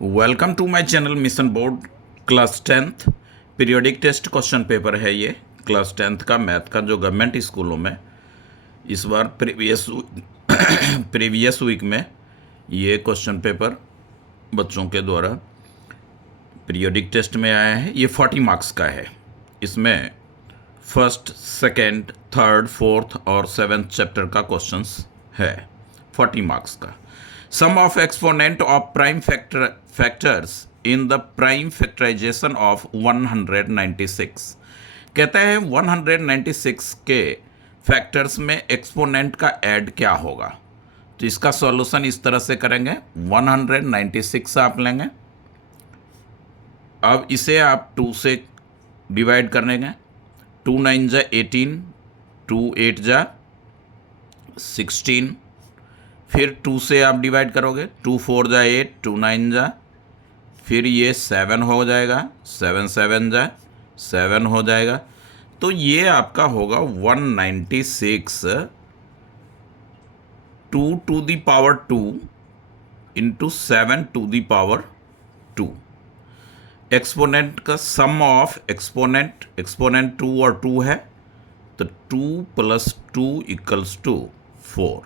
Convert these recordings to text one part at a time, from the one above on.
Welcome to my channel mission board class 10th periodic test question paper है। ये class 10th का math का जो गवर्नमेंट स्कूलों में इस बार प्रीवियस वीक में ये क्वेश्चन पेपर बच्चों के द्वारा पीरियोडिक टेस्ट में आया है। ये 40 मार्क्स का है। इसमें फर्स्ट, सेकेंड, थर्ड, फोर्थ और सेवेंथ चैप्टर का क्वेश्चंस है 40 मार्क्स का। Sum of exponent of prime factors in the prime factorization of 196। कहता है 196 के फैक्टर्स में एक्सपोनेंट का ऐड क्या होगा। तो इसका सॉल्यूशन इस तरह से करेंगे। 196 आप लेंगे, अब इसे आप 2 से डिवाइड करेंगे। 2 9 जा 18, 2 8 जा 16, फिर 2 से आप डिवाइड करोगे। 2 4 जा 8, 2 9 जा, फिर ये 7 हो जाएगा, 7 7 जा 7 हो जाएगा। तो ये आपका होगा 196 2 to the power 2 into 7 to the power 2। Exponent का सम ऑफ एक्सपोनेंट 2 और 2 है, तो 2 + 2 = 4,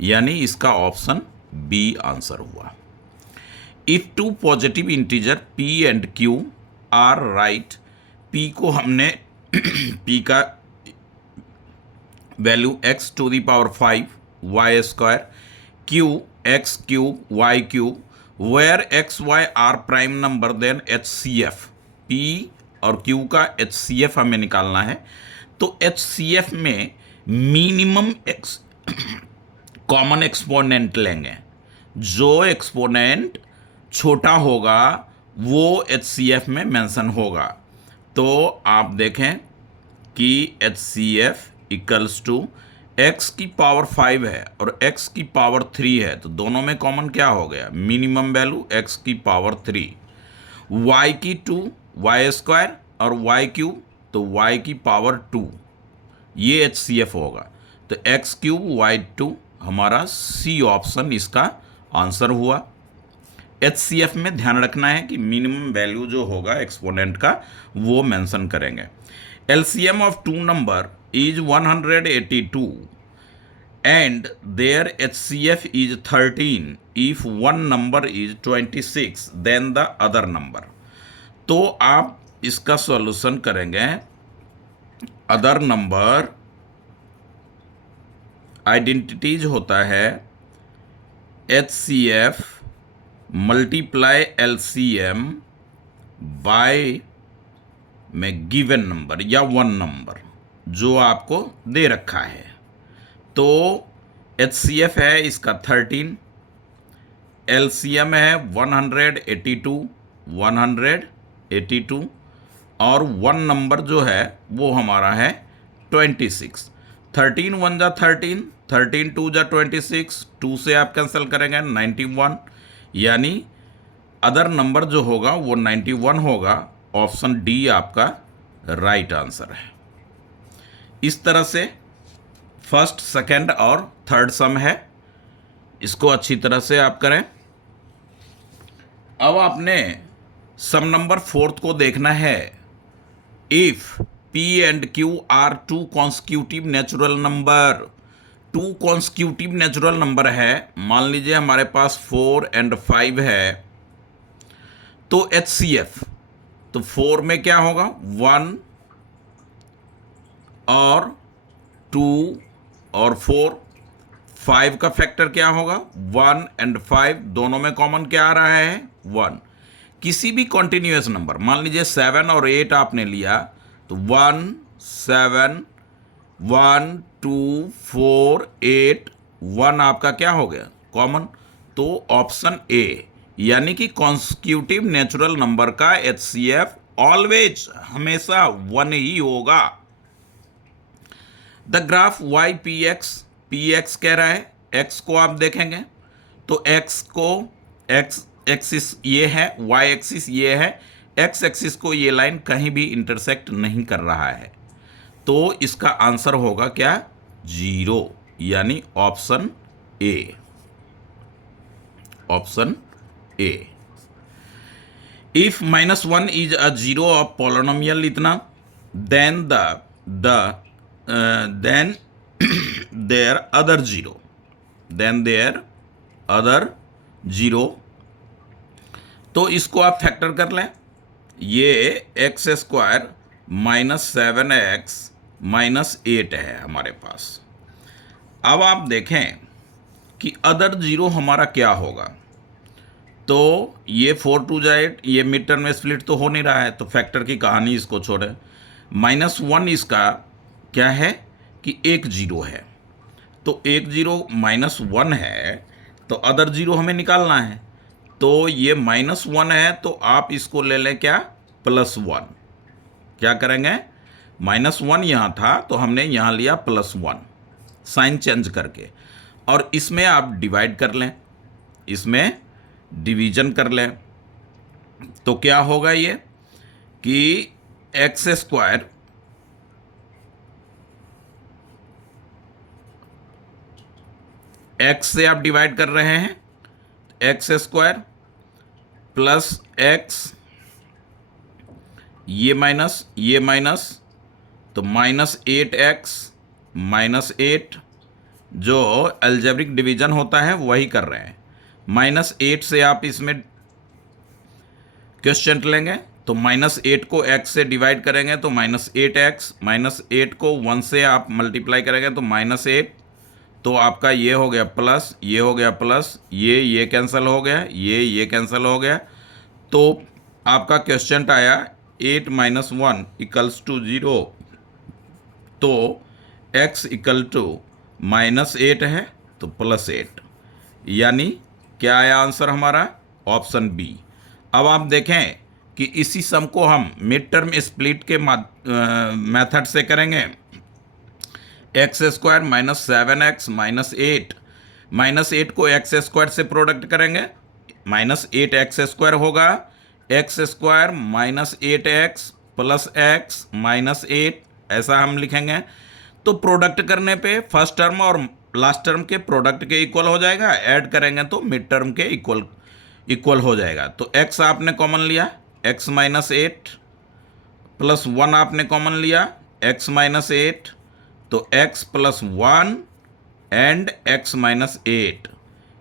यानी इसका ऑप्शन बी आंसर हुआ। If 2 positive integer p and q are right, p को हमने p का value x⁵ y², q x³ y³ where X Y are prime number then HCF। P और Q का HCF हमें निकालना है। तो HCF में मिनिमम कॉमन एक्सपोनेंट लेंगे। जो एक्सपोनेंट छोटा होगा वो HCF में मेंशन होगा। तो आप देखें कि HCF = x की पावर 5 है और x की पावर 3 है, तो दोनों में कॉमन क्या हो गया? मिनिमम वैल्यू x की पावर 3, y की 2 y² और y³ तो y की पावर 2, ये HCF होगा। तो x³ y² हमारा C ऑप्शन इसका आंसर हुआ। HCF में ध्यान रखना है कि मिनिमम वैल्यू जो होगा एक्सपोनेंट का वो मेंशन करेंगे। LCM of 2 number is 182 and their HCF is 13 if one number is 26 then the other number। तो आप इसका सॉल्यूशन करेंगे। अदर नंबर आइडेंटिटीज होता है HCF × LCM बाय में गिवन नंबर या वन नंबर जो आपको दे रखा है। तो HCF है इसका 13, LCM है 182 और वन नंबर जो है वो हमारा है 26। 13 1 जा 13, 13 2 जा 26, 2 से आप कैंसिल करेंगे 91, यानी अदर नंबर जो होगा वो 91 होगा। ऑप्शन डी आपका राइट आंसर है। इस तरह से फर्स्ट, सेकंड और थर्ड सम है, इसको अच्छी तरह से आप करें। अब आपने सम नंबर 4 को देखना है। If p and q are 2 constitutive natural number, 2 constitutive natural number है। मान लीजिए हमारे पास 4 और 5 है, तो HCF तो 4 में क्या होगा? 1 और 2 और 4। 5 का फैक्टर क्या होगा? 1 और 5 दोनों में कॉमन क्या आ रहा है? 1। किसी भी कॉन्टिन्यूअस नंबर, मान लीजिए 7 और 8 आपने लिया, तो 1 7 1 2 4 8 1 आपका क्या हो गया? कॉमन। तो ऑप्शन ए, यानी कि कॉन्स्टिट्यूटिव नेचुरल नंबर का HCF ऑलवेज हमेशा 1 ही होगा। द ग्राफ px कह रहा है, x को आप देखेंगे तो x को x एक्सिस ये है, y एक्सिस ये है, x एक्सिस को ये लाइन कहीं भी इंटरसेक्ट नहीं कर रहा है। तो इसका आंसर होगा क्या? 0, यानी option A. Option A. If -1 is a zero of polynomial इतना, then then there other zero, then there other zero. तो इसको आप फैक्टर कर लें, ये एक्स स्क्वायर -7x -8 है हमारे पास। अब आप देखें कि अदर जीरो हमारा क्या होगा। तो ये 4 2 जा 8, ये मिड टर्म में स्प्लिट तो हो नहीं रहा है, तो फैक्टर की कहानी इसको छोड़े। -1 इसका क्या है कि एक जीरो है, तो एक जीरो -1 है, तो अदर जीरो हमें निकालना है। तो ये -1 है, तो आप इसको ले लें क्या, +1। क्या करेंगे, -1 यहाँ था तो हमने यहाँ लिया +1, साइन चेंज करके, और इसमें आप डिवाइड कर लें, इसमें डिवीजन कर लें। तो क्या होगा ये कि एक्स स्क्वायर एक्स से आप डिवाइड कर रहे हैं, एक्स स्क्वायर प्लस एक्स, ये माइनस, तो -8x -8, जो अलजेब्रिक डिवीजन होता है वही कर रहे हैं। -8 से आप इसमें क्वेश्चन लेंगे, तो -8 को x से डिवाइड करेंगे तो -8x, -8 को 1 से आप मल्टीप्लाई करेंगे तो -8, तो आपका ये हो गया प्लस, ये हो गया प्लस, ये कैंसिल हो गया, ये कैंसिल हो गया। तो आपका क्वेश्चन आया 8 - 1 = 0। तो x = -8 है तो +8, यानी क्या आया आंसर हमारा, ऑप्शन बी। अब आप देखें कि इसी सम को हम मिड टर्म स्प्लिट के मेथड से करेंगे। एक्स स्क्वायर -7x -8, -8 को एक्स स्क्वायर से प्रोडक्ट करेंगे, -8x² होगा, एक्स स्क्वायर -8x + x -8, ऐसा हम लिखेंगे। तो प्रोडक्ट करने पे फर्स्ट टर्म और लास्ट टर्म के प्रोडक्ट के इक्वल हो जाएगा, ऐड करेंगे तो मिड टर्म के इक्वल हो जाएगा। तो x आपने कॉमन लिया, x -8 + 1 आपने कॉमन लिया, x -8, तो x + 1 एंड x -8,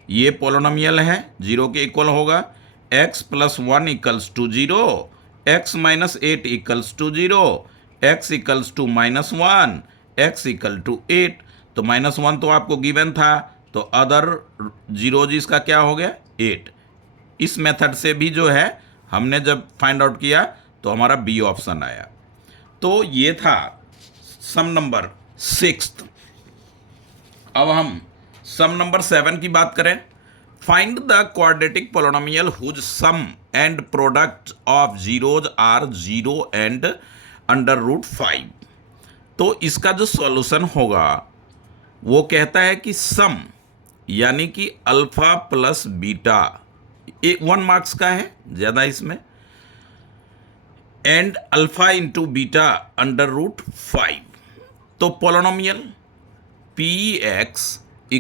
ये पोलोनोमियल है, जीरो के इक्वल होगा। x + 1 = 0, x -8 = 0, x = -1, x = 8। तो -1 तो आपको गिवन था, तो अदर जीरो जी इसका क्या हो गया, 8। इस मेथड से भी जो है हमने जब फाइंड आउट किया तो हमारा बी ऑप्शन आया। तो ये था सम नंबर 6। अब हम सम नंबर 7 की बात करें। Find the quadratic polynomial whose sum and product of zeros are 0 and √5। तो इसका जो सॉल्यूशन होगा वो कहता है कि सम यानी कि अल्फा प्लस बीटा, 1 मार्क्स का है ज़्यादा इसमें, एंड अल्फा इंटू बीटा √5। तो polynomial px =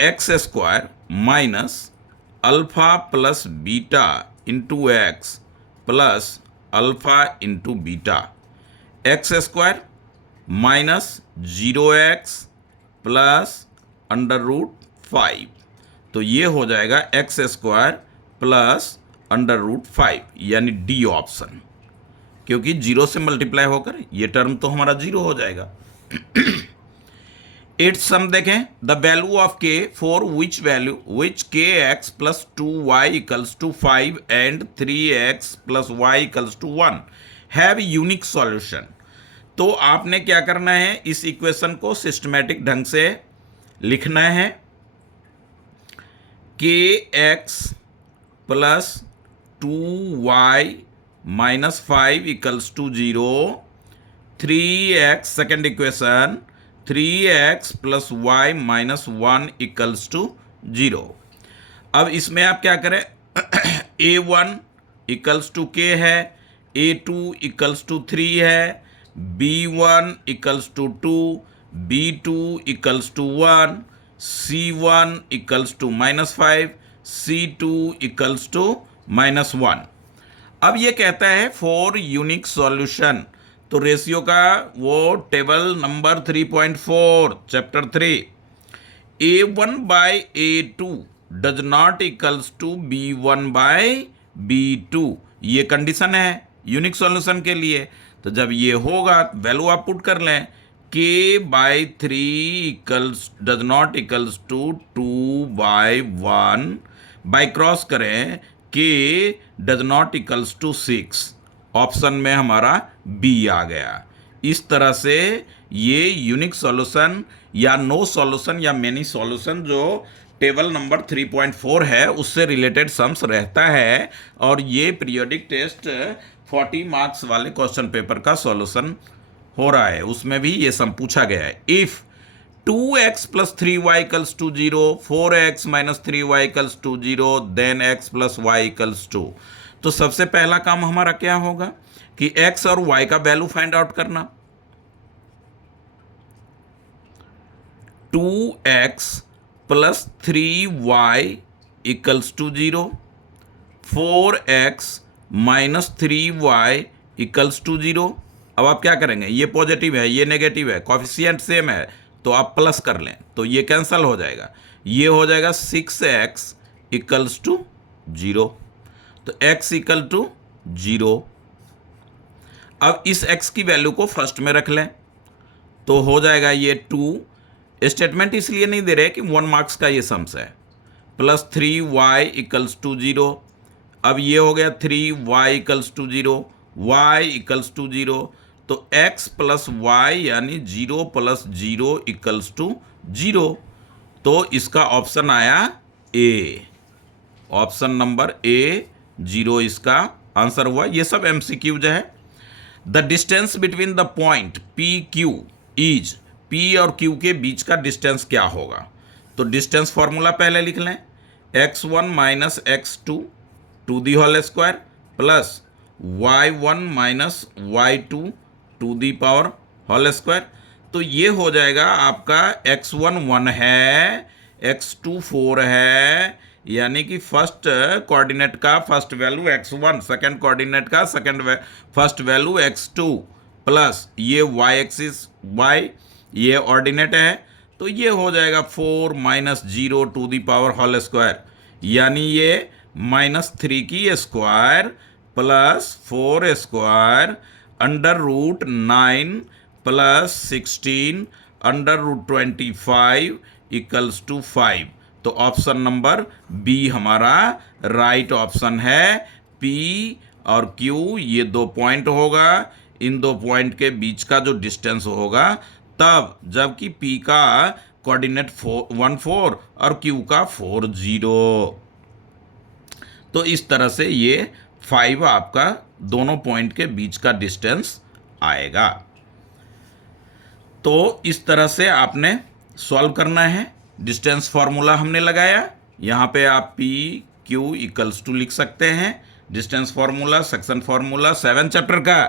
x² minus alpha plus beta into x plus alpha into beta, x² minus 0x plus √5। तो ये हो जाएगा x² प्लस √5, यानी डी ऑप्शन, क्योंकि 0 से मल्टीप्लाई होकर ये टर्म तो हमारा 0 हो जाएगा। 8 सम देखें। The value of k for which kx + 2y = 5 and 3x + y = 1 have unique solution. तो आपने क्या करना है, इस इक्वेशन को सिस्टमेटिक ढंग से लिखना है। kx + 2y - 5 = 0, 3x, second equation 3x + y - 1 = 0। अब इसमें आप क्या करें, a1 = k है, a2 = 3 है, b1 = 2, b2 = 1, c1 = -5, C2 equals to -1। अब ये कहता है फॉर यूनिक सॉल्यूशन, तो रेशियो का वो table number 3.4 chapter 3, A1 by A2 does not equals to B1 by B2, ये कंडीशन है यूनिक सॉल्यूशन के लिए। तो जब ये होगा वैल्यू आप पुट कर लें, K by 3 equals does not equals to 2 by 1, by cross करें K does not equals to 6, option में हमारा B आ गया। इस तरह से ये यूनिक सॉल्यूशन या नो सॉल्यूशन या मेनी सॉल्यूशन जो टेबल नंबर 3.4 है उससे रिलेटेड सम्स रहता है, और ये पीरियोडिक टेस्ट 40 मार्क्स वाले क्वेश्चन पेपर का सॉल्यूशन हो रहा है, उसमें भी ये सम पूछा गया है। If 2x plus 3y equals to 0, 4x minus 3y equals to 0, then x plus y equals to। तो सबसे पहला काम हमारा क्या होगा कि x और y का वैल्यू फाइंड आउट करना। 2x plus 3y equals to 0, 4x minus 3y equals to 0। अब आप क्या करेंगे, ये पॉजिटिव है ये नेगेटिव है, कॉफिशिएंट सेम है तो आप प्लस कर लें तो ये कैंसिल हो जाएगा, ये हो जाएगा 6x इक्वल्स टू 0, तो x इक्वल टू 0। अब इस x की वैल्यू को फर्स्ट में रख लें तो हो जाएगा ये 2, स्टेटमेंट इसलिए नहीं दे रहे कि 1 मार्क्स का ये सम्स है, प्लस 3y इक्वल्स टू 0। अब ये हो गया 3y equals to 0, y equals to 0, तो x प्लस वाई यानी 0 प्लस 0 इक्वल्स टू 0, तो इसका ऑप्शन आया ए, ऑप्शन नंबर ए 0 इसका आंसर हुआ। ये सब MCQज है। The distance between the point PQ is, P और Q के बीच का डिस्टेंस क्या होगा, तो डिस्टेंस फॉर्मूला पहले लिख लें, x1 minus x2 to the whole square plus y1 minus y2 to the power whole square. तो ये हो जाएगा आपका x1 1 है, x2 4 है, यानी कि फर्स्ट कोऑर्डिनेट का first value x1, second coordinate का फर्स्ट वैल्यू x2, प्लस ये y एक्सिस y ये ऑर्डिनेट है, तो ये हो जाएगा 4 minus 0 to the power whole square, यानी ये -3 की square plus 4 square under root 9 plus 16 under root 25 equals to 5। तो ऑप्शन नंबर बी हमारा राइट ऑप्शन है। P और Q ये 2 पॉइंट होगा, इन 2 पॉइंट के बीच का जो डिस्टेंस होगा तब जबकि P का कोऑर्डिनेट 1 4 और Q का 4 0। तो इस तरह से ये 5 आपका दोनों पॉइंट के बीच का डिस्टेंस आएगा। तो इस तरह से आपने सॉल्व करना है। डिस्टेंस फॉर्मूला हमने लगाया, यहाँ पे आप P Q इक्वल्स टू लिख सकते हैं, distance formula section formula 7 chapter का,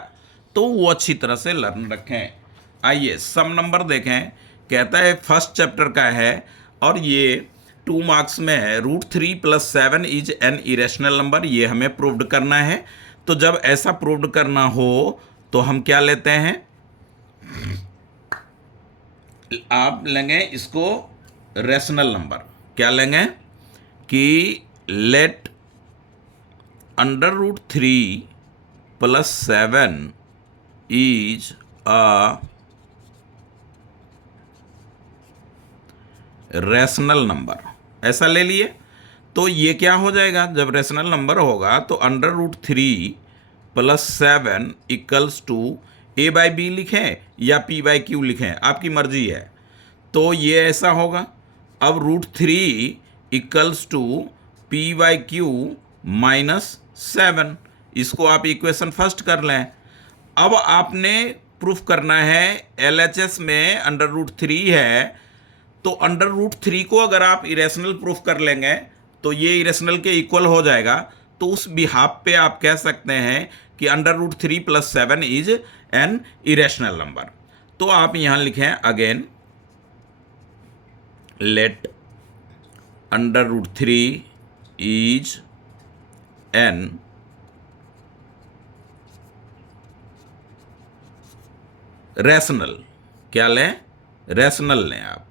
तो वो अच्छी तरह से लर्न रखें। आइए सम नंबर देखें, कहता है फर्स्ट चैप्टर का है और ये 2 मार्क्स में है, √3 + 7 इज एन इरेशनल नंबर, ये हमें प्रूव्ड करना है। तो जब ऐसा प्रूव्ड करना हो तो हम क्या लेते हैं, आप लेंगे इसको रेशनल नंबर। क्या लेंगे कि let √3 + 7 is a rational number, ऐसा ले लिए। तो ये क्या हो जाएगा, जब रेशनल नंबर होगा तो √3 + 7 इक्वल्स टू a/b लिखें या p/q लिखें, आपकी मर्जी है। तो ये ऐसा होगा। अब √3 इक्वल्स टू p/q -7, इसको आप इक्वेशन फर्स्ट कर लें। अब आपने प्रूफ करना है LHS में √3 है, तो √3 को अगर आप इरेशनल प्रूफ कर लेंगे तो ये इरेशनल के इक्वल हो जाएगा। तो उस बिहाफ पे आप कह सकते हैं कि √3 + 7 इज एन इरेशनल नंबर। तो आप यहां लिखें again, let √3 is an rational, क्या लें, रैशनल लें आप।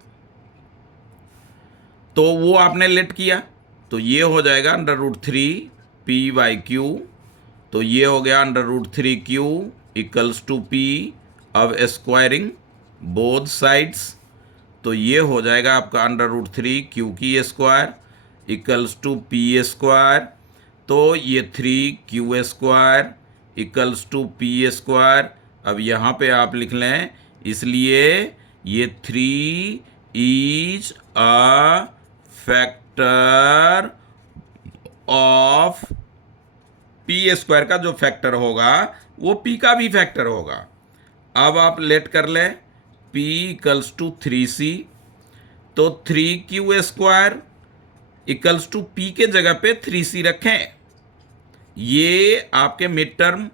तो वो आपने लेट किया, तो ये हो जाएगा √3 p/q। तो ये हो गया √3q इक्वल्स टू p। अब स्क्वायरिंग बोथ साइड्स, तो ये हो जाएगा आपका √3q² इक्वल्स टू p²। तो ये 3q² इक्वल्स टू p²। अब यहाँ पे आप लिख लें, इसलिए ये 3 is a factor of p² का जो फैक्टर होगा वो p का भी फैक्टर होगा। अब आप लेट कर लें p इक्वल्स टू 3c। तो 3q² इक्वल्स टू p के जगह पे 3c रखें। ये आपके मिड टर्म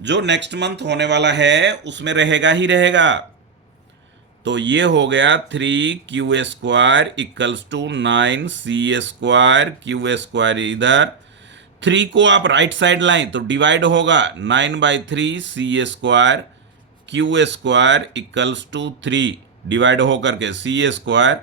जो नेक्स्ट मंथ होने वाला है उसमें रहेगा ही रहेगा। तो ये हो गया 3q² equals to 9c²। q² इधर, 3 को आप राइट साइड लाएं तो डिवाइड होगा 9/3c²। q² equals to 3 divide होकर के c²।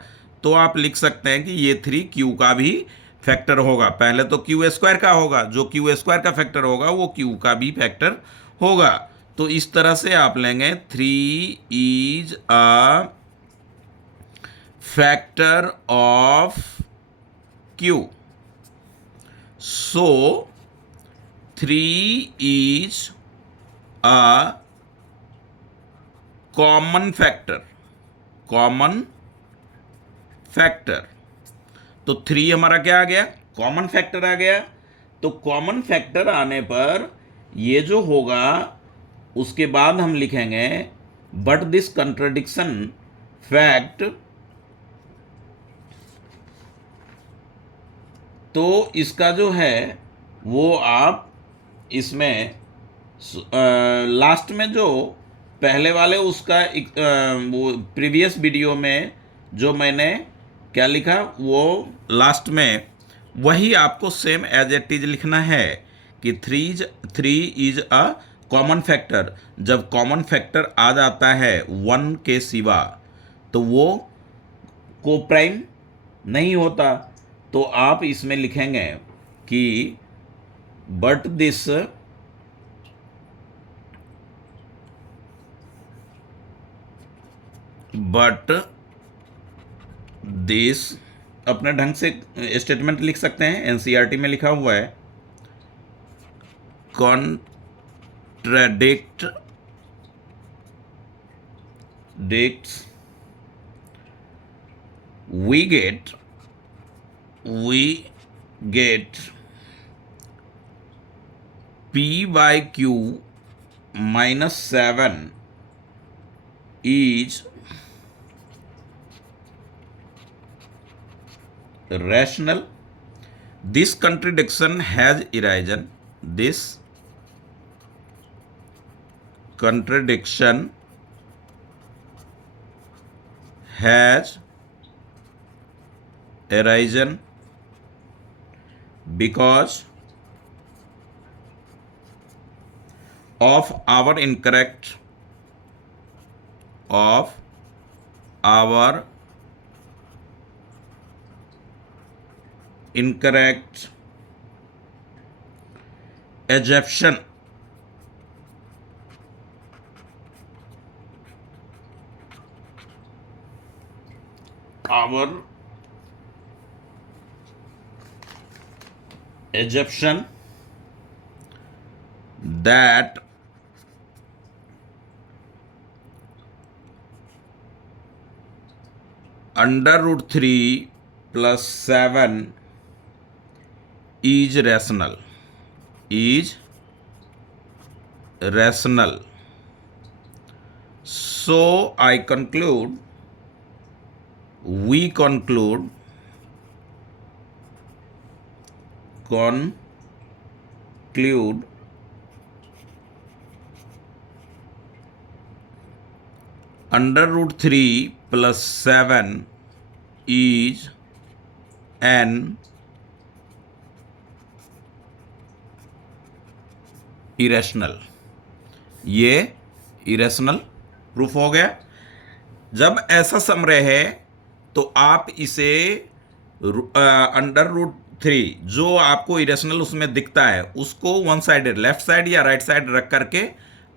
तो आप लिख सकते हैं कि ये 3 q का भी फैक्टर होगा। पहले तो q² का होगा, जो q² का फैक्टर होगा वो q का भी फैक्टर होगा। तो इस तरह से आप लेंगे 3 is a factor of q। So 3 is a common factor, common factor. तो 3 हमारा क्या आ गया, कॉमन फैक्टर आ गया। तो कॉमन फैक्टर आने पर ये जो होगा उसके बाद हम लिखेंगे बट दिस कंट्राडिक्शन फैक्ट। तो इसका जो है वो आप इसमें लास्ट में जो पहले वाले उसका वो प्रीवियस वीडियो में जो मैंने क्या लिखा वो लास्ट में वही आपको सेम एज इट इज लिखना है कि 3 इज अ कॉमन फैक्टर। जब कॉमन फैक्टर आ जाता है 1 के सिवा तो वो कोप्राइम नहीं होता। तो आप इसमें लिखेंगे कि बट दिस अपने ढंग से स्टेटमेंट लिख सकते हैं, एनसीईआरटी में लिखा हुआ है contradicts we get p/q -7 is rational. This contradiction has arisen. This contradiction has arisen because of our incorrect assumption that √3 + 7 is rational, so we conclude √3 + 7 is an irrational, ये इरेशनल प्रूफ हो गया। जब ऐसा सम रहे तो आप इसे अंडर रूट 3 जो आपको इरेशनल उसमें दिखता है उसको वन साइडेड लेफ्ट साइड या राइट साइड रख करके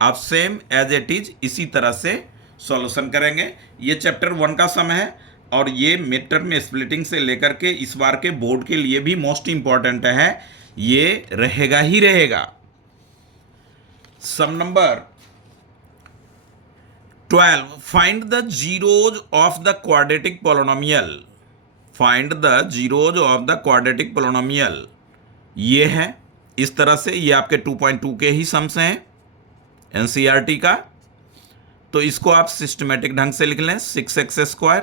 आप सेम एज इट इज इसी तरह से सॉल्यूशन करेंगे। ये चैप्टर 1 का सम है और ये मिड टर्म में स्प्लिटिंग से लेकर के इस बार के बोर्ड के लिए भी मोस्ट इंपॉर्टेंट है, ये रहेगा ही रहेगा। Sum number 12, find the zeros of the quadratic polynomial. Find the zeros of the quadratic polynomial, ये है इस तरह से। ये आपके 2.2 के ही सम्स हैं एनसीईआरटी का। तो इसको आप सिस्टमेटिक ढंग से लिख लें, 6x²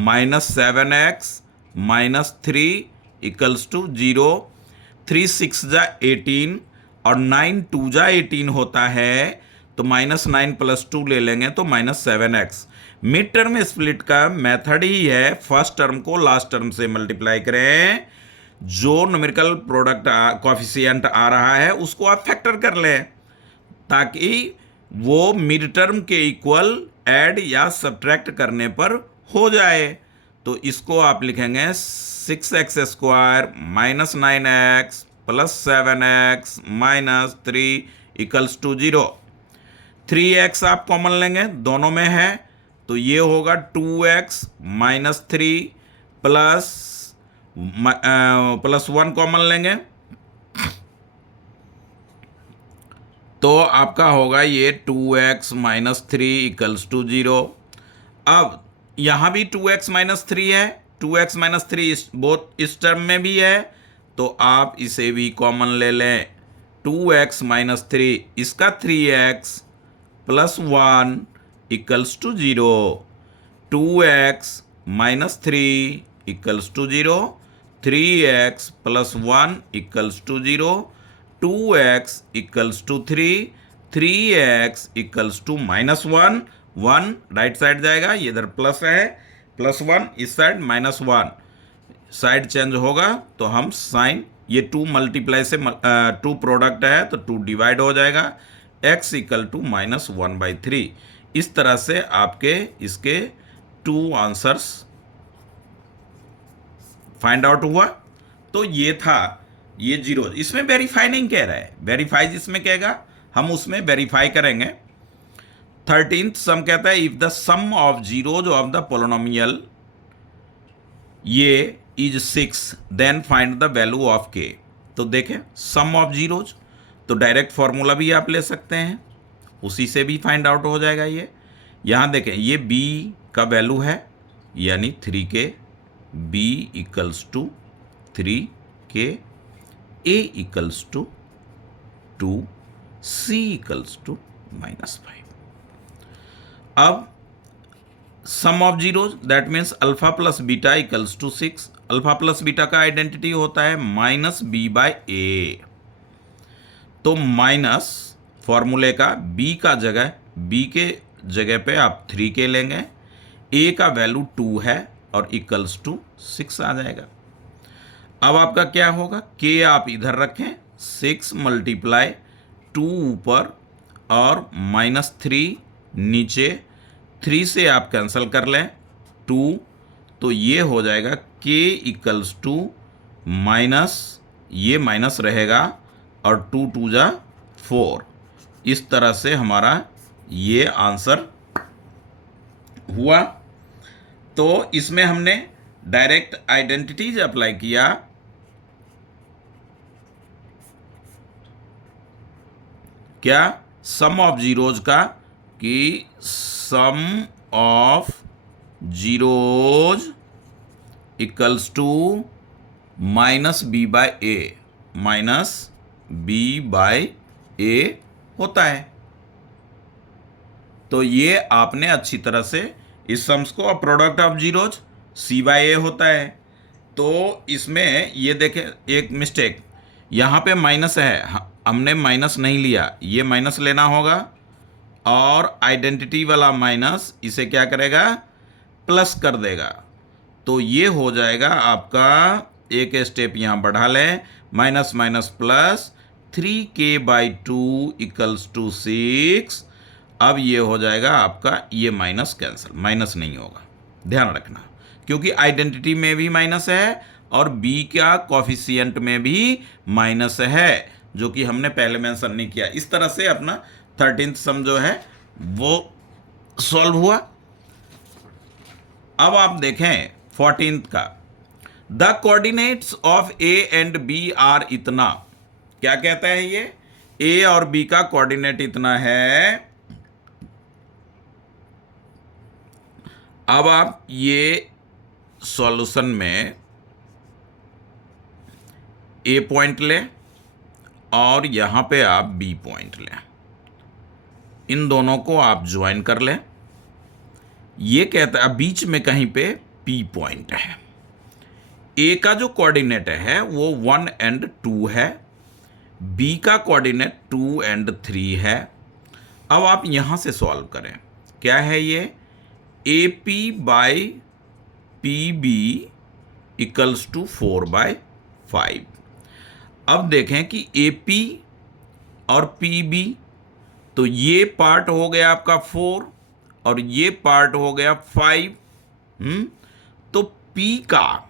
minus 7x minus 3 equals to 0। 3 6 जा 18 और 9 2 जा 18 होता है, तो -9 + 2 ले लेंगे तो -7x। मिड टर्म स्प्लिट का मेथड ही है फर्स्ट टर्म को लास्ट टर्म से मल्टीप्लाई करें, जो न्यूमेरिकल प्रोडक्ट कोएफिशिएंट आ रहा है उसको आप फैक्टर कर लें ताकि वो मिड टर्म के इक्वल ऐड या सब्ट्रैक्ट करने पर हो जाए। तो इसको आप लिखेंगे 6x² minus 9x plus 7x minus 3 equals to 0। 3x आप कॉमन लेंगे, दोनों में है, तो ये होगा 2x माइनस 3 प्लस 1 कॉमन लेंगे तो आपका होगा ये 2x माइनस 3 इक्वल्स टू 0। अब यहाँ भी 2x माइनस 3 है, 2x माइनस 3 बोथ इस टर्म में भी है, तो आप इसे भी कॉमन ले लें। 2x माइनस 3 इसका 3x plus 1 equals to 0। 2x minus 3 equals to 0। 3x plus 1 equals to 0। 2x equals to 3। 3x equals to -1। 1 right side जाएगा, ये इधर प्लस है, +1 इस साइड -1 साइड चेंज होगा तो हम साइन, ये 2 मल्टीप्लाई से 2 प्रोडक्ट है तो 2 डिवाइड हो जाएगा। x equal to -1/3। इस तरह से आपके इसके 2 आंसर्स फाइंड आउट हुआ। तो ये था ये जीरो, इसमें वेरीफाई नहीं कह रहा है, वेरीफाई जिसमें कहेगा हम उसमें वेरीफाई करेंगे। 13th सम कहता है if the sum of zeros of the polynomial ये is 6 then find the value of k। तो देखें सम ऑफ जीरोज, तो डायरेक्ट फॉर्मूला भी आप ले सकते हैं, उसी से भी फाइंड आउट हो जाएगा। ये यहाँ देखें ये b का वैल्यू है यानी 3k, b equals to 3k, a equals to 2, c equals to -5। अब sum of zeros that means alpha plus beta equals to 6। Alpha plus beta का आइडेंटिटी होता है -b/a। तो माइनस फॉर्मूले का b का जगह, b के जगह पे आप 3k लेंगे, a का वैल्यू 2 है और इक्वल्स टू 6 आ जाएगा। अब आपका क्या होगा, k आप इधर रखें, 6 मल्टीप्लाई 2 ऊपर और -3 नीचे, 3 से आप कैंसिल कर लें 2, तो ये हो जाएगा k इक्वल्स टू माइनस, ये माइनस रहेगा और 2 2 जा 4। इस तरह से हमारा ये आंसर हुआ। तो इसमें हमने डायरेक्ट आइडेंटिटीज अप्लाई किया। क्या सम ऑफ जीरोज का, कि sum of zeros equals to -b/a, -b/a होता है। तो ये आपने अच्छी तरह से इस सम्स को, अब प्रोडक्ट ऑफ जीरोज c/a होता है। तो इसमें ये देखें एक मिस्टेक, यहाँ पे माइनस है, हमने माइनस नहीं लिया, ये माइनस लेना होगा और आइडेंटिटी वाला माइनस इसे क्या करेगा, प्लस कर देगा। तो ये हो जाएगा आपका, एक स्टेप यहाँ बढ़ा लें, minus minus plus 3k/2 equals to 6। अब ये हो जाएगा आपका, ये माइनस कैंसिल, माइनस नहीं होगा, ध्यान रखना, क्योंकि आइडेंटिटी में भी माइनस है और बी का कॉफिशिएंट में भी माइनस है, जो कि हमने पहले मेंशन नहीं किया। इस तरह से अपना 13th सम जो है वो सॉल्व हुआ। अब आप देखें 14th का, the coordinates of A and B are इतना। क्या कहता है ये? ए और बी का कोऑर्डिनेट इतना है। अब आप ये सॉल्यूशन में ए पॉइंट लें और यहां पे आप बी पॉइंट लें, इन दोनों को आप ज्वाइन कर लें। ये कहता है बीच में कहीं पे पी पॉइंट है। ए का जो कोऑर्डिनेट है वो 1 और 2 है, बी का कोऑर्डिनेट 2 और 3 है। अब आप यहां से सॉल्व करें। क्या है ये? A P by P B equals to 4/5। अब देखें कि ए पी और पी बी, तो ये पार्ट हो गया आपका 4 और ये पार्ट हो गया 5। तो पी का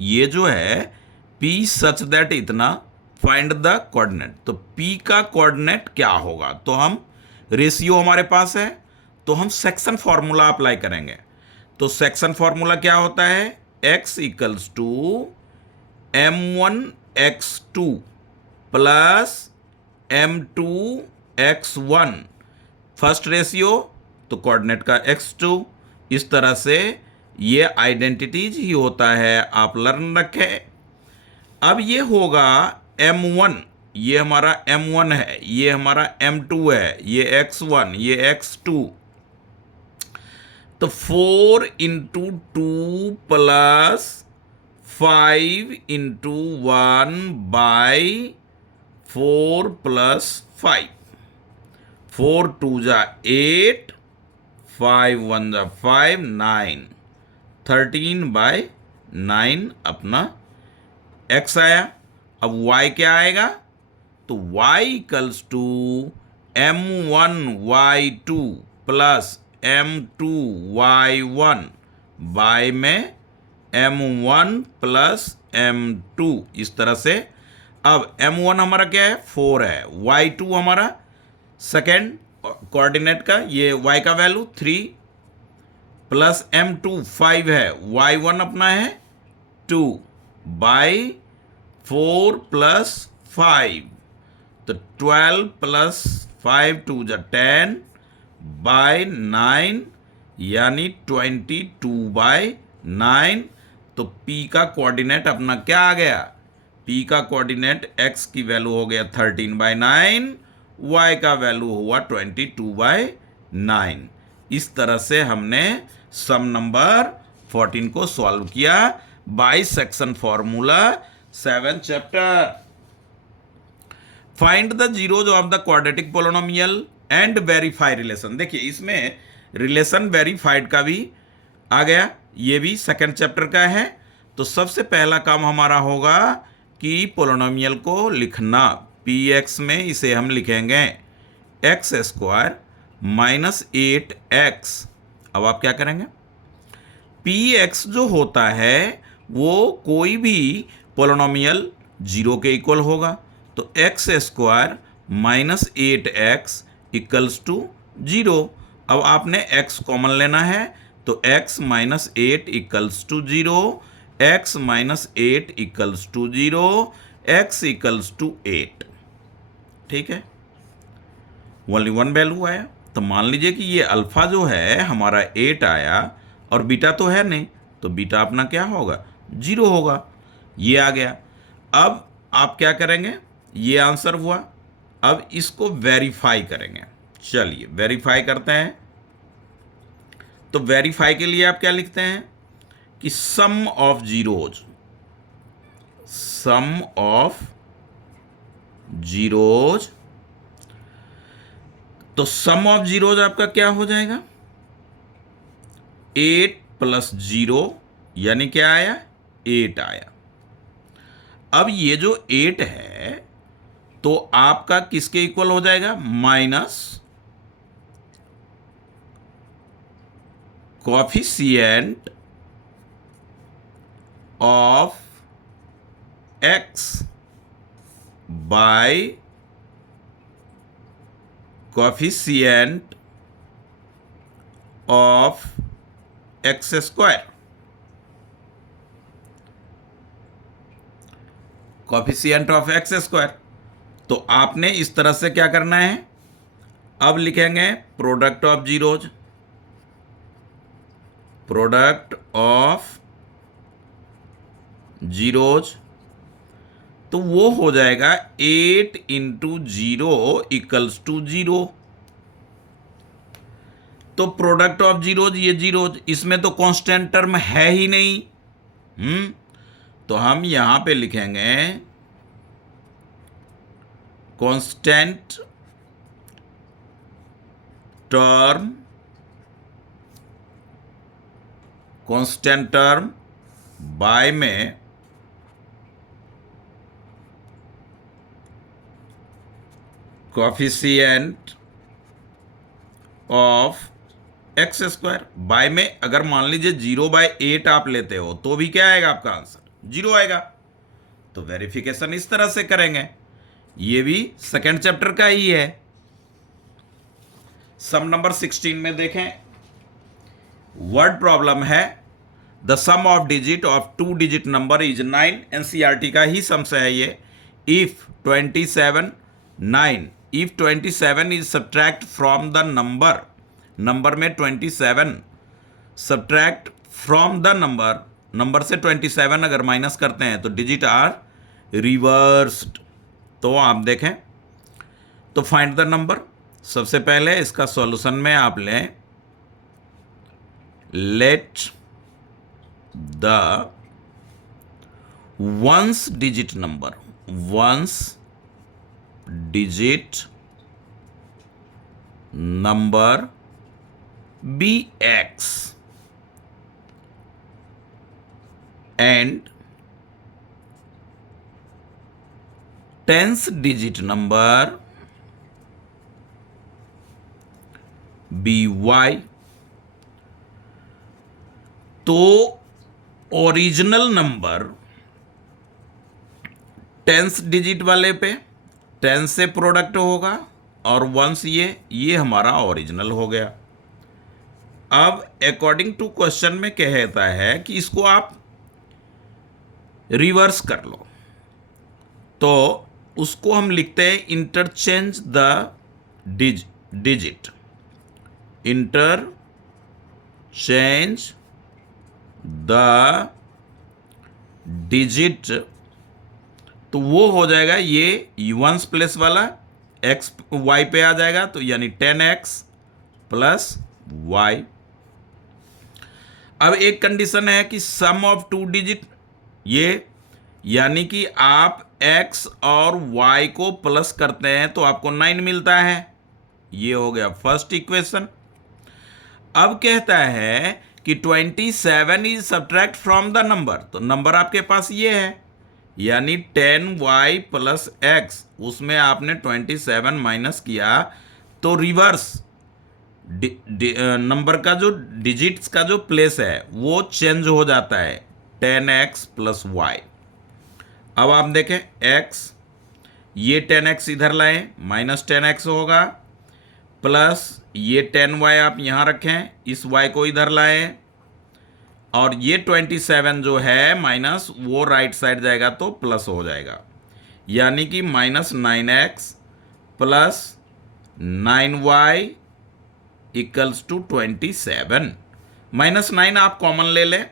ये जो है पी सच दैट इतना, फाइंड द कोऑर्डिनेट। तो पी का कोऑर्डिनेट क्या होगा? तो हम रेशियो हमारे पास है, तो हम सेक्शन फॉर्मूला अप्लाई करेंगे। तो सेक्शन फॉर्मूला क्या होता है? x equals to m1x2 plus m2x1। First ratio तो कोऑर्डिनेट का x2। इस तरह से ये आइडेंटिटीज ही होता है, आप लर्न रखें। अब ये होगा m1, ये हमारा m1 है, ये हमारा m2 है, ये x1, ये x2। तो 4 × 2 प्लस 5 × 1 बाई 4 प्लस 5। 4 2 जा 8, 5 1 जा 5, 9, 13/9 अपना x आया। अब y क्या आएगा? तो y equals to m1y2 plus m2y1 y में m1 प्लस m2। इस तरह से अब m1 हमारा क्या है? 4 है, y2 हमारा सेकेंड कोऑर्डिनेट का, ये y का वैल्यू 3 प्लस m2 5 है, y1 अपना है 2 बाई 4 प्लस 5। तो 12 प्लस 5 2 जा 10 बाई 9, यानी 22/9। तो P का कोऑर्डिनेट अपना क्या आ गया? P का कोऑर्डिनेट x की वैल्यू हो गया 13/9, y का वैल्यू हुआ 22/9। इस तरह से हमने सम नंबर 14 को सॉल्व किया by section formula 7 chapter. Find the zeros of the quadratic polynomial and verify relation. देखिए इसमें रिलेशन वेरीफाइड का भी आ गया, ये भी सेकंड चैप्टर का है। तो सबसे पहला काम हमारा होगा कि पोलिनोमियल को लिखना। px में इसे हम लिखेंगे x² माइनस 8x। अब आप क्या करेंगे? px जो होता है वो कोई भी पोलिनोमियल 0 के इक्वल होगा। तो x² minus 8x equals to 0। अब आपने x कॉमन लेना है, तो x minus 8 equals to 0, x minus 8 equals to 0, x equals to 8। ठीक है, ओनली 1 वैल्यू आया। तो मान लीजिए कि ये अल्फा जो है हमारा 8 आया और बीटा तो है नहीं, तो बीटा अपना क्या होगा? 0 होगा। ये आ गया। अब आप क्या करेंगे? ये आंसर हुआ। अब इसको वेरीफाई करेंगे। चलिए वेरीफाई करते हैं। तो वेरीफाई के लिए आप क्या लिखते हैं कि sum of zeros, sum of zeros. तो सम ऑफ जीरोज आपका क्या हो जाएगा? 8 प्लस 0 यानी क्या आया? 8 आया। अब ये जो 8 है तो आपका किसके इक्वल हो जाएगा? Minus coefficient of x by coefficient of x square. Coefficient of x square. तो आपने इस तरह से क्या करना है, अब लिखेंगे product of zeros, product of zeros, तो वो हो जाएगा 8 इंटू 0 इक्वल्स टू 0। तो प्रोडक्ट ऑफ जीरोज, ये जीरोज, इसमें तो कांस्टेंट टर्म है ही नहीं। तो हम यहां पे लिखेंगे constant term, constant term by में coefficient of x square. By में अगर मान लीजिए 0/8 आप लेते हो तो भी क्या आएगा आपका आंसर? 0 आएगा। तो वेरिफिकेशन इस तरह से करेंगे। ये भी सेकेंड चैप्टर का ही है। सम नंबर 16 में देखें, वर्ड प्रॉब्लम है, the sum of digit of 2 digit number is 9। NCERT का ही सम से है ये। If 27 9, if 27 is subtract from the number, number में 27 subtract from the number, number से 27 अगर माइनस करते हैं तो डिजिट आर रिवर्स्ड। तो आप देखें, तो फाइंड द नंबर। सबसे पहले इसका सॉल्यूशन में आप लें, let the ones digit number, ones digit number be x and tens digit number be y. तो ओरिजिनल नंबर टेंस डिजिट वाले पे टेंस से प्रोडक्ट होगा और वंस ये हमारा ओरिजिनल हो गया। अब अकॉर्डिंग टू क्वेश्चन में कहता है कि इसको आप रिवर्स कर लो, तो उसको हम लिखते हैं interchange the digit, interchange the digit. तो वो हो जाएगा ये वंस प्लस वाला एक्स वाई पे आ जाएगा, तो यानी 10x प्लस वाई। अब एक कंडीशन है कि सम ऑफ 2 डिजिट, ये यानी कि आप x और y को प्लस करते हैं तो आपको 9 मिलता है। ये हो गया फर्स्ट इक्वेशन। अब कहता है कि 27 is subtract from the number, तो नंबर आपके पास ये है, यानी 10y प्लस x, उसमें आपने 27 माइनस किया तो रिवर्स नंबर का जो डिजिट्स का जो प्लेस है वो चेंज हो जाता है, 10x प्लस y। अब आप देखें x, ये 10x इधर लाएं, माइनस 10x होगा, प्लस ये 10y आप यहां रखें, इस y को इधर लाएं, और ये 27 जो है माइनस वो राइट साइड जाएगा तो प्लस हो जाएगा, यानी कि minus 9x plus 9y equals to 27। Minus 9 आप कॉमन ले लें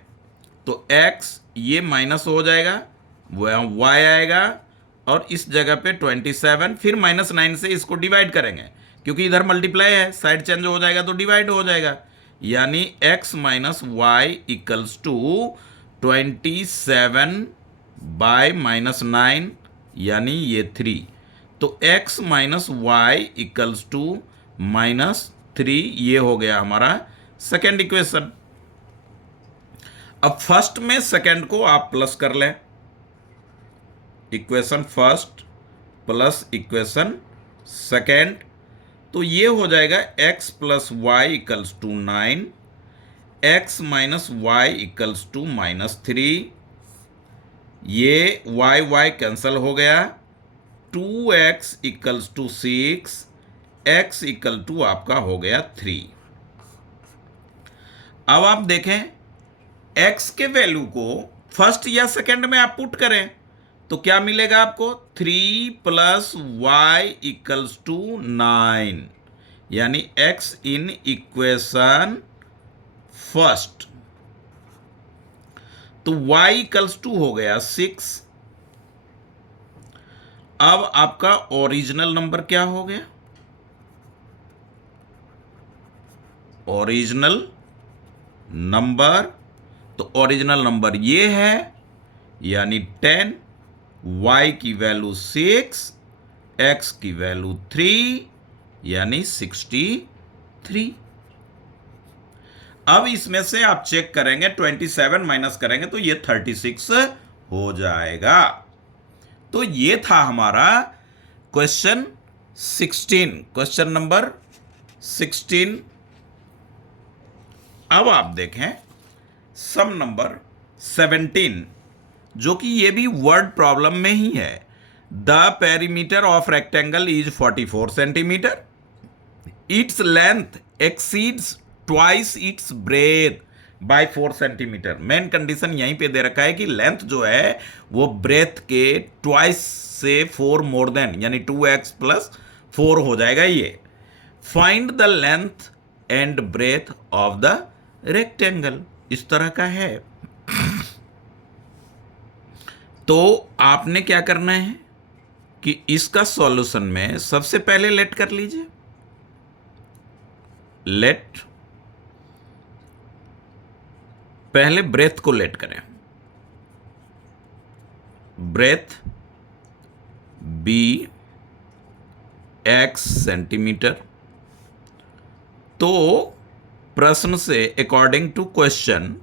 तो x ये माइनस हो जाएगा, y आएगा, और इस जगह पे 27, फिर माइनस 9 से इसको डिवाइड करेंगे क्योंकि इधर मल्टीप्लाई है, साइड चेंज हो जाएगा तो डिवाइड हो जाएगा, यानी x minus y equals to 27 by minus 9, यानी ये 3। तो x minus y equals to -3, ये हो गया हमारा सेकेंड इक्वेशन। अब फर्स्ट में सेकेंड को आप प्लस कर लें, equation first plus equation second, तो ये हो जाएगा x plus y equals to 9, x minus y equals to -3, ये y कैंसल हो गया, 2x equals to 6, x equal to आपका हो गया 3। अब आप देखें x के वैल्यू को फर्स्ट या सेकंड में आप पुट करें तो क्या मिलेगा आपको, 3 प्लस वाई इक्वल्स टू 9, यानी x इन इक्वेशन फर्स्ट, तो y इक्वल्स टू हो गया 6। अब आपका ओरिजिनल नंबर क्या हो गया, ओरिजिनल नंबर, तो ओरिजिनल नंबर ये है, यानी 10, y की वैल्यू 6, x की वैल्यू 3, यानी 63। अब इसमें से आप चेक करेंगे 27 माइनस करेंगे तो ये 36 हो जाएगा। तो ये था हमारा क्वेश्चन 16, क्वेश्चन नंबर 16। अब आप देखें सम नंबर 17, जो कि ये भी वर्ड प्रॉब्लम में ही है। The perimeter of rectangle is 44 centimeter, its length exceeds twice its breadth by 4 centimeter. Main condition यहीं पे दे रखा है कि लेंथ जो है वो ब्रेथ के ट्वाइस से 4 मोर देन, यानी 2x प्लस 4 हो जाएगा ये। Find the length and breadth of the rectangle, इस तरह का है। तो आपने क्या करना है कि इसका सॉल्यूशन में सबसे पहले लेट कर लीजिए, लेट, पहले ब्रेथ को लेट करें, ब्रेथ बी x सेंटीमीटर। तो प्रश्न से according to question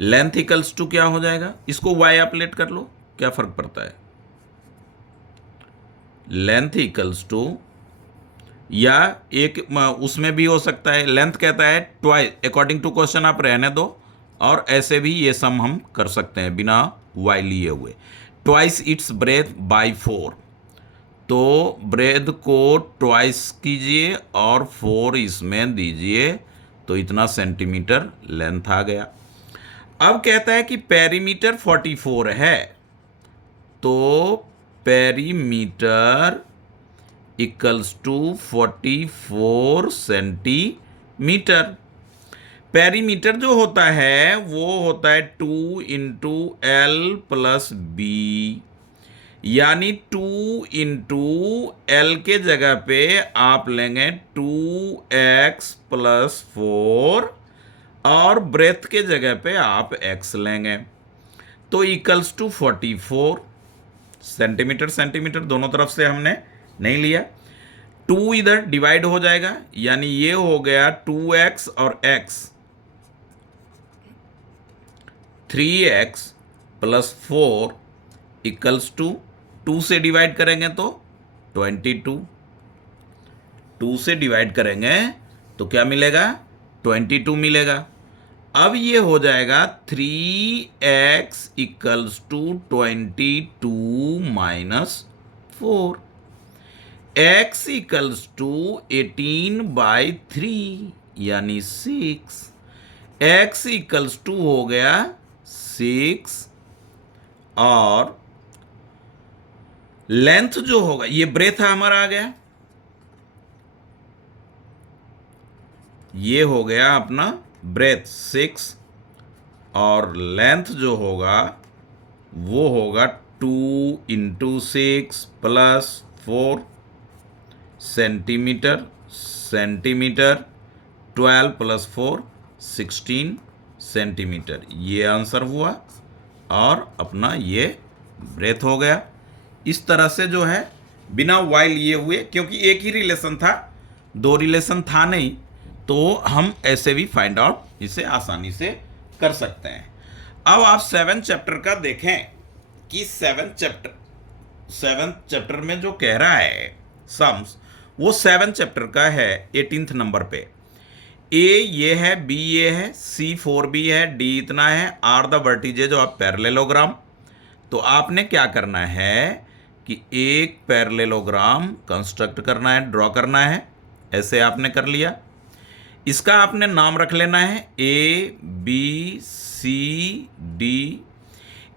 length equals to क्या हो जाएगा, इसको y आप लेट कर लो, क्या फर्क पड़ता है, लेंथ इक्वल्स टू, या एक उसमें भी हो सकता है, लेंथ कहता है ट्वाइस, अकॉर्डिंग टू क्वेश्चन आप रहने दो, और ऐसे भी ये सम हम कर सकते हैं बिना y लिए हुए। ट्वाइस इट्स ब्रेथ बाय 4, तो ब्रेथ को ट्वाइस कीजिए और 4 इसमें दीजिए, तो इतना सेंटीमीटर लेंथ आ गया। अब कहता है कि पेरीमीटर 44 है, तो perimeter equals to 44 centimeter. Perimeter जो होता है वो होता है 2 इंटू एल प्लस बी, यानी 2 इंटू एल के जगह पे आप लेंगे 2x प्लस 4, और ब्रेथ के जगह पे आप x लेंगे, तो इक्वल्स टू 44 सेंटीमीटर। सेंटीमीटर दोनों तरफ से हमने नहीं लिया, 2 इधर डिवाइड हो जाएगा, यानी ये हो गया 2x और x, 3x plus 4 equals to 2 से डिवाइड करेंगे तो 22, 2 से डिवाइड करेंगे तो क्या मिलेगा, 22 मिलेगा। अब ये हो जाएगा 3x equals to 22 minus 4, x equals to 18/3 यानी 6, x इक्वल्स टू हो गया 6, और लेंथ जो होगा, ये ब्रेथ हमारा आ गया, ये हो गया अपना ब्रेथ 6, और लेंथ जो होगा वो होगा 2 into 6 plus 4 centimetre, centimetre 12 plus 4 16 centimetre, ये आंसर हुआ, और अपना ये ब्रेथ हो गया। इस तरह से जो है बिना y लिए हुए, क्योंकि एक ही रिलेशन था, 2 रिलेशन था नहीं, तो हम ऐसे भी फाइंड आउट इसे आसानी से कर सकते हैं। अब आप 7th चैप्टर का देखें कि 7th चैप्टर में जो कह रहा है सम्स, वो 7th चैप्टर का है 18th नंबर पे। ए ये है, बी ये है, सी 4b है, डी इतना है, आर द वर्टिजेज ऑफ पैरेललोग्राम। तो आपने क्या करना है कि एक पैरेललोग्राम कंस्ट्रक्ट करना है, ड्रॉ करना है। ऐसे आपने कर लिया। इसका आपने नाम रख लेना है ए बी सी डी।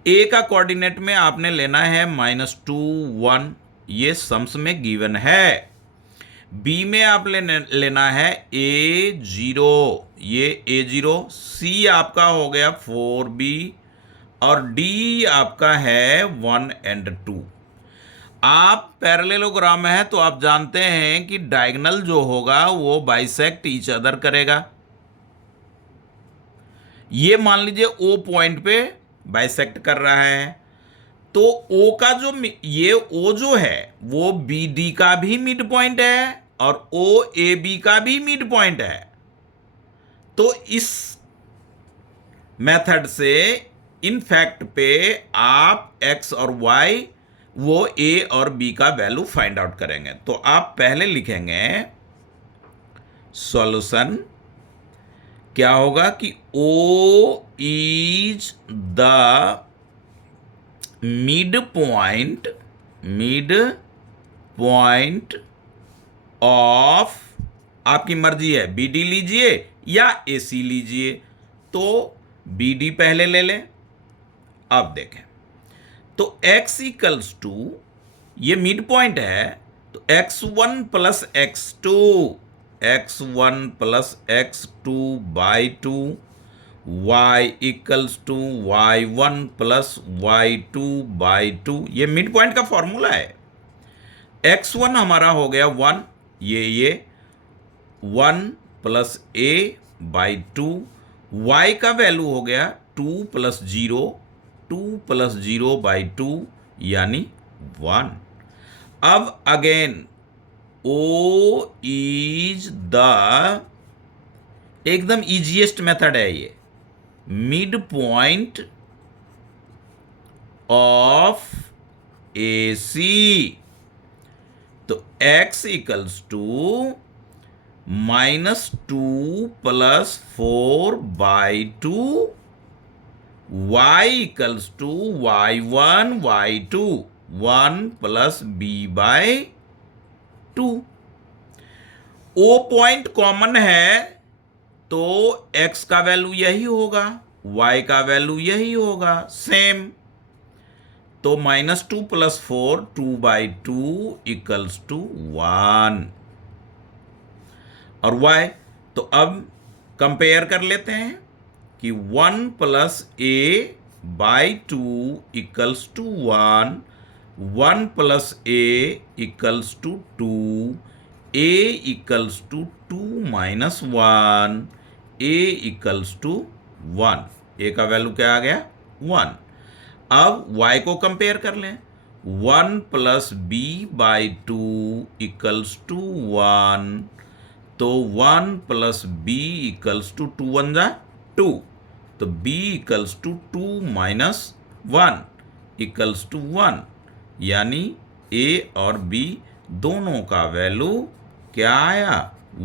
ए का कोऑर्डिनेट में आपने लेना है -2 1, ये सम्स में गिवन है। बी में आप लेना है A0, ये A0। सी आपका हो गया 4b और डी आपका है 1 और 2। आप पैरेललोग्राम है तो आप जानते हैं कि डायगोनल जो होगा वो बाइसेक्ट ईच अदर करेगा। ये मान लीजिए ओ पॉइंट पे बाइसेक्ट कर रहा है, तो ओ का जो ये ओ जो है वो बी डी का भी मिड पॉइंट है और ओ ए बी का भी मिड पॉइंट है। तो इस मेथड से इन फैक्ट पे आप एक्स और वाई वो ए और बी का वैल्यू फाइंड आउट करेंगे। तो आप पहले लिखेंगे सॉल्यूशन, क्या होगा कि O is the mid point of, आपकी मर्जी है बी डी लीजिए या ए सी लीजिए। तो बी डी पहले ले लें। अब देखें तो x इक्वल्स टू, ये मिड पॉइंट है, तो x1 plus x2, x1 plus x2 by 2, y equals to y1 plus y2 by 2। ये मिड पॉइंट का फॉर्मूला है। x1 हमारा हो गया 1, ये 1 प्लस a बाई 2, y का वैल्यू हो गया 2 प्लस 0, 2 प्लस 0 बाई 2 यानी 1। अब अगेन ओ इज द, एकदम इजीएस्ट मेथड है ये, mid point of A C. तो x equals to -2 plus 4 by 2, y equals to y1 y2, 1 plus b by 2। O point common है तो x का value यही होगा, y का वैल्यू यही होगा, सेम। तो -2 प्लस 4 2 बाई 2 इक्वल्स टू 1। और y, तो अब कंपेयर कर लेते हैं कि 1 plus a by 2 equals to 1, 1 plus a equals to 2, a equals to 2 minus 1, a equals to 1। a का वैल्यू क्या आ गया 1। अब y को कंपेयर कर लें, 1 plus b by 2 equals to 1, तो 1 प्लस b इक्वल्स टू 2 1 जा 2, तो b equals to 2 minus 1 equals to 1, यानी a और b दोनों का वैल्यू क्या आया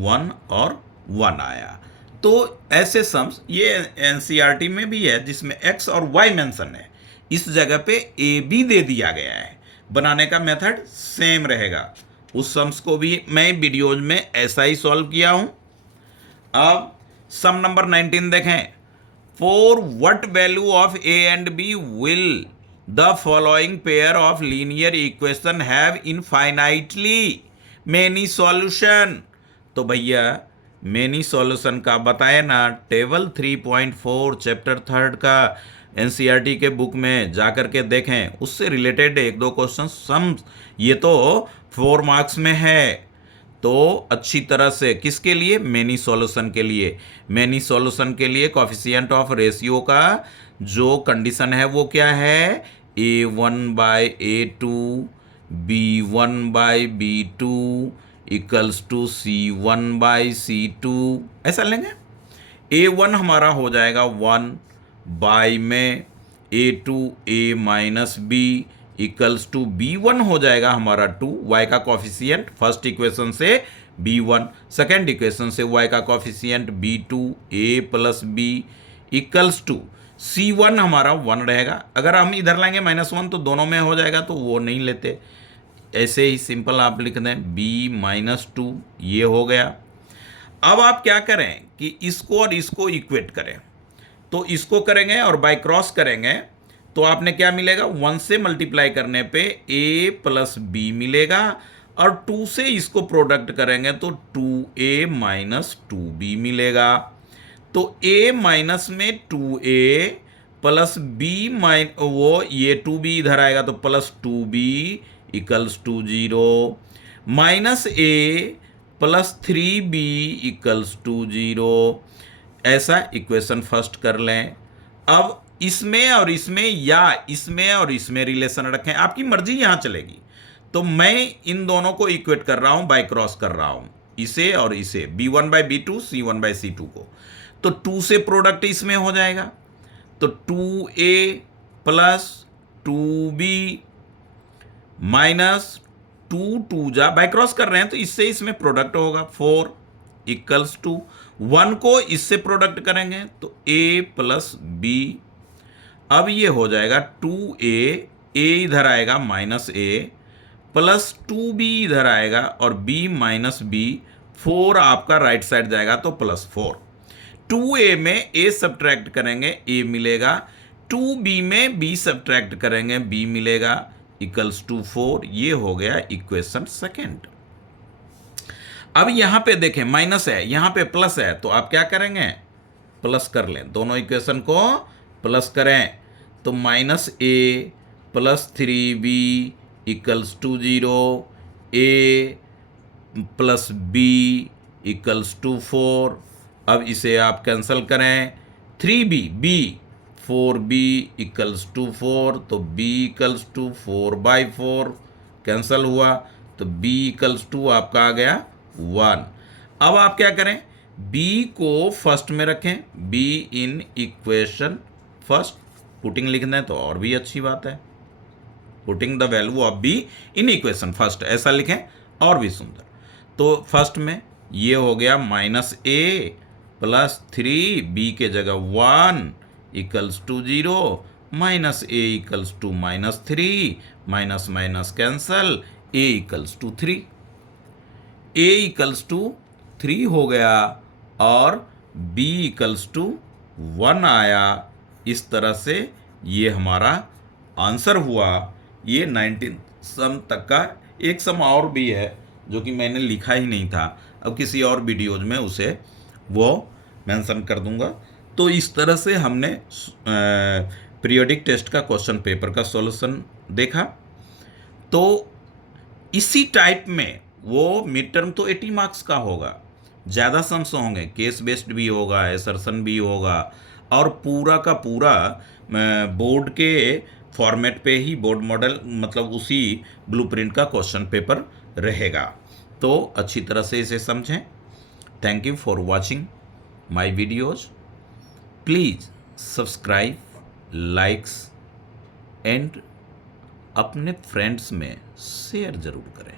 1 और 1 आया। तो ऐसे सम्स ये एनसीईआरटी में भी है जिसमें x और y मेंशन है, इस जगह पे a b दे दिया गया है। बनाने का मेथड सेम रहेगा। उस सम्स को भी मैं वीडियोज में ऐसा ही सॉल्व किया हूं। अब सम नंबर 19 देखें। For what value of a and b will the following pair of linear equation have infinitely many solution. तो भैया मेनी सॉल्यूशन का बताए ना, टेबल 3.4 चैप्टर 3 का एनसीईआरटी के बुक में जाकर के देखें, उससे रिलेटेड एक दो क्वेश्चन सम, ये तो 4 मार्क्स में है। तो अच्छी तरह से किसके लिए, मेनी सॉल्यूशन के लिए। मेनी सॉल्यूशन के लिए कोफिशिएंट ऑफ रेशियो का जो कंडीशन है वो क्या है, a1 by a2 b1 by b2 equals to c1 by c2, ऐसा लेंगे। a1 हमारा हो जाएगा 1, बाई में a minus b equals to b1 हो जाएगा हमारा 2, y का कॉफिशिएंट फर्स्ट इक्वेशन से b1, सेकेंड इक्वेशन से y का coefficient b2 a plus b equals to c1 हमारा 1 रहेगा। अगर हम इधर लाएंगे -1 तो दोनों में हो जाएगा, तो वो नहीं लेते। ऐसे ही सिंपल आप लिख दें b माइनस 2, ये हो गया। अब आप क्या करें कि इसको और इसको इक्वेट करें, तो इसको करेंगे और बाय क्रॉस करेंगे तो आपने क्या मिलेगा, 1 से मल्टीप्लाई करने पे a प्लस बी मिलेगा, और 2 से इसको प्रोडक्ट करेंगे तो 2a माइनस 2b मिलेगा। तो a माइनस में 2a प्लस b वो ये 2b इधर आएगा तो plus 2b equals to 0, minus a plus 3b equals to 0। ऐसा इक्वेशन फर्स्ट कर लें। अब इसमें और इसमें या इसमें और इसमें रिलेशन रखें, आपकी मर्जी यहां चलेगी। तो मैं इन दोनों को इक्वेट कर रहा हूं, बाय क्रॉस कर रहा हूं, इसे और इसे, b1 by b2 c1 by c2 को। तो 2 से प्रोडक्ट इसमें हो जाएगा, तो 2a प्लस 2b माइनस 2 जा बाय क्रॉस कर रहे हैं तो इससे इसमें प्रोडक्ट होगा 4 इक्वल्स टू 1 को इससे प्रोडक्ट करेंगे तो a प्लस बी। अब ये हो जाएगा 2a, a इधर आएगा माइनस a प्लस 2b इधर आएगा और b माइनस b, 4 आपका राइट साइड जाएगा तो प्लस 4। 2a में a सब्ट्रैक्ट करेंगे a मिलेगा, 2b में b सब्ट्रैक्ट करेंगे b मिलेगा, इक्वल्स टू 4। ये हो गया इक्वेशन सेकेंड। अब यहां पे देखें माइनस है, यहां पे प्लस है, तो आप क्या करेंगे, प्लस कर लें, दोनों इक्वेशन को प्लस करें। तो minus a plus 3b equals to 0, a plus b equals to 4। अब इसे आप कैंसिल करें, 3b b 4b equals to 4, तो b इक्वल्स टू 4/4 कैंसिल हुआ, तो b इक्वल्स टू आपका आ गया 1। अब आप क्या करें, b को फर्स्ट में रखें, b in equation first, putting लिख दें तो और भी अच्छी बात है, putting the value of b in equation first, ऐसा लिखें और भी सुंदर। तो फर्स्ट में ये हो गया माइनस a प्लस 3b के जगह 1 equals to 0, minus a equals to minus 3, minus minus cancel, a equals to 3, a equals to 3 हो गया और b इक्वल्स टू 1 आया। इस तरह से ये हमारा आंसर हुआ। ये 19 सम तक का एक सम और भी है जो कि मैंने लिखा ही नहीं था, अब किसी और वीडियोज में उसे वो मेंशन कर दूंगा। तो इस तरह से हमने पीरियोडिक टेस्ट का क्वेश्चन पेपर का सॉल्यूशन देखा। तो इसी टाइप में वो मिड टर्म तो 80 मार्क्स का होगा, ज़्यादा सम्स होंगे, केस बेस्ड भी होगा, एसर्शन भी होगा, और पूरा का पूरा बोर्ड के फॉर्मेट पे ही बोर्ड मॉडल, मतलब उसी ब्लूप्रिंट का क्वेश्चन पेपर रहेगा। तो अच्छी तरह से इसे समझें। Thank you for watching my videos. Please subscribe, likes and अपने फ्रेंड्स में शेयर ज़रूर करें।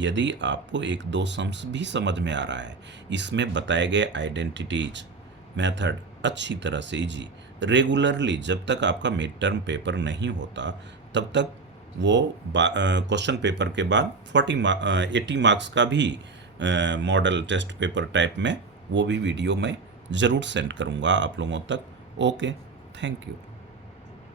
यदि आपको एक दो सम्स भी समझ में आ रहा है, इसमें बताए गए आइडेंटिटीज मेथड अच्छी तरह से इजी रेगुलरली, जब तक आपका मिड टर्म पेपर नहीं होता तब तक वो क्वेश्चन पेपर के बाद 80 मार्क्स का भी मॉडल टेस्ट पेपर टाइप में वो भी वीडियो मैं ज़रूर सेंड करूँगा आप लोगों तक। Okay, thank you.